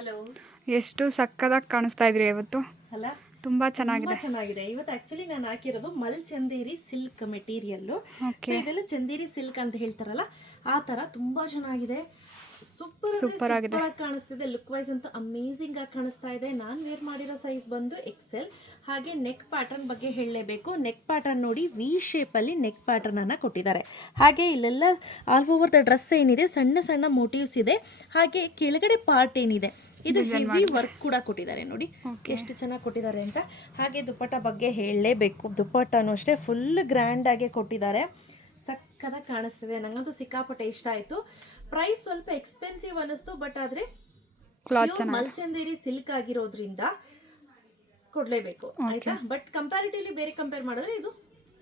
Hello. ಎಷ್ಟು ಸಕ್ಕದಾಗಿ ಕಾಣಿಸ್ತಾ ಇದ್ರಿ ಇವತ್ತು. ಅಲ್ಲ, ತುಂಬಾ ಚೆನ್ನಾಗಿದೆ. ಇವತ್ತು ಆಕ್ಚುಲಿ ನಾನು ಹಾಕಿರೋದು ಮಲ್ ಚಂದೇರಿ ಸಿಲ್ಕ್ ಮೆಟೀರಿಯಲ್. ಓಕೆ, ಇದೆಲ್ಲ ಚಂದೇರಿ ಸಿಲ್ಕ್ ಅಂತ ಹೇಳ್ತಾರಲ್ಲ, ಆ ತರ ತುಂಬಾ ಚೆನ್ನಾಗಿದೆ. ಸೂಪರ್ ಆಗಿದೆ. ಕಾಣಿಸ್ತಿದೆ. ಲುಕ್ ವೈಸ್ ಅಂತೂ ಅಮೇಸಿಂಗ್ ಆಗಿ ಕಾಣಿಸ್ತಾ ಇದೆ. ನಾನು ವೇರ್ ಮಾಡಿರೋ ಸೈಜ್ ಬಂದು ಎಕ್ಸೆಲ್. ಹಾಗೆ ನೆಕ್ ಪ್ಯಾಟರ್ನ್ ಬಗ್ಗೆ ಹೇಳಲೇಬೇಕು. ನೆಕ್ ಪ್ಯಾಟರ್ನ್ ನೋಡಿ, ವಿ ಶೇಪ್ ಅಲ್ಲಿ ನೆಕ್ ಪ್ಯಾಟರ್ನ್ ಅನ್ನ ಕೊಟ್ಟಿದ್ದಾರೆ. ಹಾಗೆ ಇಲ್ಲೆಲ್ಲ ಆಲ್ ಓವರ್ ದ ಡ್ರೆಸ್ ಏನಿದೆ, ಸಣ್ಣ ಸಣ್ಣ ಮೋಟಿವ್ಸ್ ಇದೆ. ಹಾಗೆ ಕೆಳಗಡೆ ಪಾರ್ಟ್ ಏನಿದೆ, ಇದು ಹೆವಿ ವರ್ಕ್ ಕೂಡ ಕೊಟ್ಟಿದ್ದಾರೆ. ನೋಡಿ ಎಷ್ಟು ಚೆನ್ನಾಗಿ ಕೊಟ್ಟಿದ್ದಾರೆ ಅಂತ. ಹಾಗೆ ದುಪ್ಪಟ್ಟ ಬಗ್ಗೆ ಹೇಳಲೇಬೇಕು. ದುಪ್ಪಟ್ಟನೂ ಅಷ್ಟೇ ಫುಲ್ ಗ್ರ್ಯಾಂಡ್ ಆಗಿ ಕೊಟ್ಟಿದ್ದಾರೆ. ಸಕ್ಕದಾಗಿ ಕಾಣಿಸ್ತಿದೆ. ನಂಗಂತೂ ಸಿಕ್ಕಾಪಟ್ಟೆ ಇಷ್ಟ ಆಯ್ತು. ಪ್ರೈಸ್ ಸ್ವಲ್ಪ ಎಕ್ಸ್ಪೆನ್ಸಿವ್ ಅನ್ನಿಸ್ತು, ಬಟ್ ಆದ್ರೆ ಮಲ್ಚಂದೇರಿ ಸಿಲ್ಕ್ ಆಗಿರೋದ್ರಿಂದ ಕೊಡ್ಲೇಬೇಕು, ಆಯ್ತಾ. ಬಟ್ ಕಂಪ್ಯಾರಿಟಿವ್ಲಿ ಬೇರೆ ಕಂಪೇರ್ ಮಾಡಿದ್ರೆ ಇದು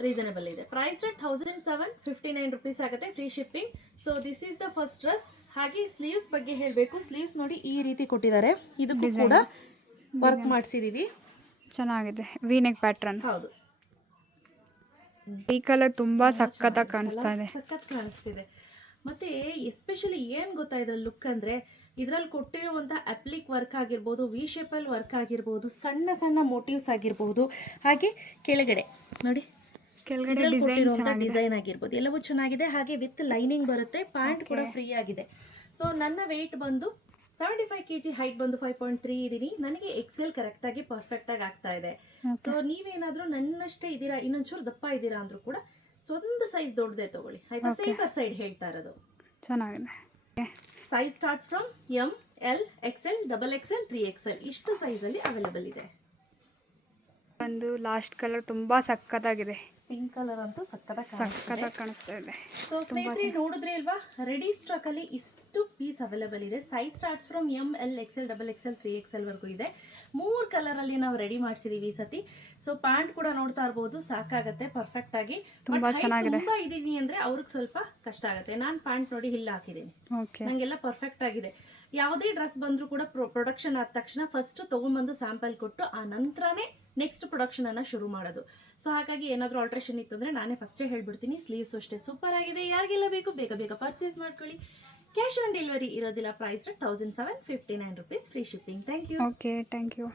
ರೀಸನಬಲ್ ಇದೆ. ಪ್ರೈಸ್ 1759 rupees ಆಗುತ್ತೆ, free shipping. So this is the first dress. ಹಾಗೆ ಸ್ಲೀವ್ಸ್ ಬಗ್ಗೆ ಹೇಳಬೇಕು. ಸ್ಲೀವ್ಸ್ ನೋಡಿ ಈ ರೀತಿ ಕೊಟ್ಟಿದ್ದಾರೆ. ಇದಕ್ಕೂ ಕೂಡ ವರ್ಕ್ ಮಾಡಿಸಿದೀವಿ. ಚೆನ್ನಾಗಿದೆ, ವಿ ನೆಕ್ ಪ್ಯಾಟರ್ನ್. ಹೌದು, ಈ ಕಲರ್ ತುಂಬಾ ಸಕ್ಕತ್ತಾಗಿ ಕಾಣಿಸ್ತಾ ಇದೆ. ಸಖತ್ ಕಾಣಿಸ್ತಿದೆ. ಮತ್ತೆ ಎಸ್ಪೆಷಲಿ ಏನ್ ಗೊತ್ತಾ ಇದ್ರ ಲುಕ್ ಅಂದ್ರೆ, ಇದ್ರಲ್ಲಿ ಕೊಟ್ಟಿರುವಂತ ಅಪ್ಲಿಕ್ ವರ್ಕ್ ಆಗಿರ್ಬೋದು, ವಿ ಶೇಪಲ್ ವರ್ಕ್ ಆಗಿರ್ಬೋದು, ಸಣ್ಣ ಸಣ್ಣ ಮೋಟಿವ್ಸ್ ಆಗಿರ್ಬೋದು, ಹಾಗೆ ಕೆಳಗಡೆ ನೋಡಿ ಕೆಳಗಡೆ ಡಿಸೈನ್ ಆಗಿರ್ಬೋದು, ಎಲ್ಲವೂ ಚೆನ್ನಾಗಿದೆ. ಹಾಗೆ ವಿತ್ ಲೈನಿಂಗ್ ಬರುತ್ತೆ. ಪ್ಯಾಂಟ್ ಕೂಡ ಫ್ರೀ ಆಗಿದೆ. ಸೊ ನನ್ನ ವೆಯ್ಟ್ ಬಂದು 75 kg, ಹೈಟ್ ಬಂದು 5.3 ಇದೀನಿ. ನನಗೆ ಎಕ್ಸೆಲ್ ಕರೆಕ್ಟ್ ಆಗಿ ಪರ್ಫೆಕ್ಟ್ ಆಗಿ ಆಗ್ತಾ ಇದೆ. ಸೊ ನೀವೇನಾದ್ರೂ ನನ್ನಷ್ಟೇ ಇದ್ದೀರಾ, ಇನ್ನೊಂಚೂರು ದಪ್ಪ ಇದ್ದೀರಾ ಅಂದ್ರೂ ಕೂಡ ಒಂದು ಸೈಜ್ ದೊಡ್ಡದೇ ತಗೊಳ್ಳಿ, ಆಯ್ತಾ. ಸೇಫರ್ ಸೈಡ್ ಹೇಳ್ತಾ ಇರೋದು. ಚೆನ್ನಾಗಿದೆ. Size starts from M, L, XL, double XL, 3XL ಇಷ್ಟು ಸೈಜ್ ಅಲ್ಲಿ ಅವೈಲೇಬಲ್ ಇದೆ. ಒಂದು ಲಾಸ್ಟ್ ಕಲರ್ ತುಂಬಾ ಸಕ್ಕತ್ತಾಗಿದೆ. ಪಿಂಕ್ ಕಲರ್ ಅಂತೂ ಸಕ್ಕತ್ತಾಗಿ ಕಾಣಿಸ್ತಾ ಇದೆ. ಸೊ ಸ್ನೇಹಿತರೆ, ನೋಡಿದ್ರಿ ಅಲ್ವಾ, ರೆಡಿ ಸ್ಟಾಕ್ ಅಲ್ಲಿ ಇಷ್ಟು ಪೀಸ್ ಅವೈಲೇಬಲ್ ಇದೆ. Size starts from M, L, XL, double XL, 3XL ವರೆಗೂ ಇದೆ. 3 ಕಲರ್ ಅಲ್ಲಿ ನಾವು ರೆಡಿ ಮಾಡಿಸಿದೀವಿ ಈ ಸತಿ. ಸೊ ಪ್ಯಾಂಟ್ ಕೂಡ ನೋಡ್ತಾ ಇರಬಹುದು, ಸಾಕಾಗತ್ತೆ ಪರ್ಫೆಕ್ಟ್ ಆಗಿ. ತುಂಬಾ ಇದೀನಿ ಅಂದ್ರೆ ಅವ್ರಿಗೆ ಸ್ವಲ್ಪ ಕಷ್ಟ ಆಗುತ್ತೆ. ನಾನು ಪ್ಯಾಂಟ್ ನೋಡಿ ಹಿಲ್ ಹಾಕಿದ್ದೀನಿ, ನಂಗೆಲ್ಲ ಪರ್ಫೆಕ್ಟ್ ಆಗಿದೆ. ಯಾವುದೇ ಡ್ರೆಸ್ ಬಂದ್ರೂ ಕೂಡ ಪ್ರೊಡಕ್ಷನ್ ಆದ ತಕ್ಷಣ ಫಸ್ಟ್ ತಗೊಂಡ್ಬಂದು ಸ್ಯಾಂಪಲ್ ಕೊಟ್ಟು ಆ ನಂತರನೇ ನೆಕ್ಸ್ಟ್ ಪ್ರೊಡಕ್ಷನ್ ಅನ್ನ ಶುರು ಮಾಡೋದು. ಸೊ ಹಾಗಾಗಿ ಏನಾದರೂ ಆಲ್ಟ್ರೇಷನ್ ಇತ್ತು ಅಂದ್ರೆ ನಾನೇ ಫಸ್ಟೇ ಹೇಳ್ಬಿಡ್ತೀನಿ. ಸ್ಲೀವ್ಸ್ ಅಷ್ಟೇ ಸೂಪರ್ ಆಗಿದೆ. ಯಾರಿಗೆಲ್ಲ ಬೇಕು ಬೇಗ ಬೇಗ ಪರ್ಚೇಸ್ ಮಾಡ್ಕೊಳ್ಳಿ. ಕ್ಯಾಶ್ ಆನ್ ಡೆಲಿವರಿ ಇರೋದಿಲ್ಲ. Price 1759 rupees, free shipping. Thank you. Okay, thank you.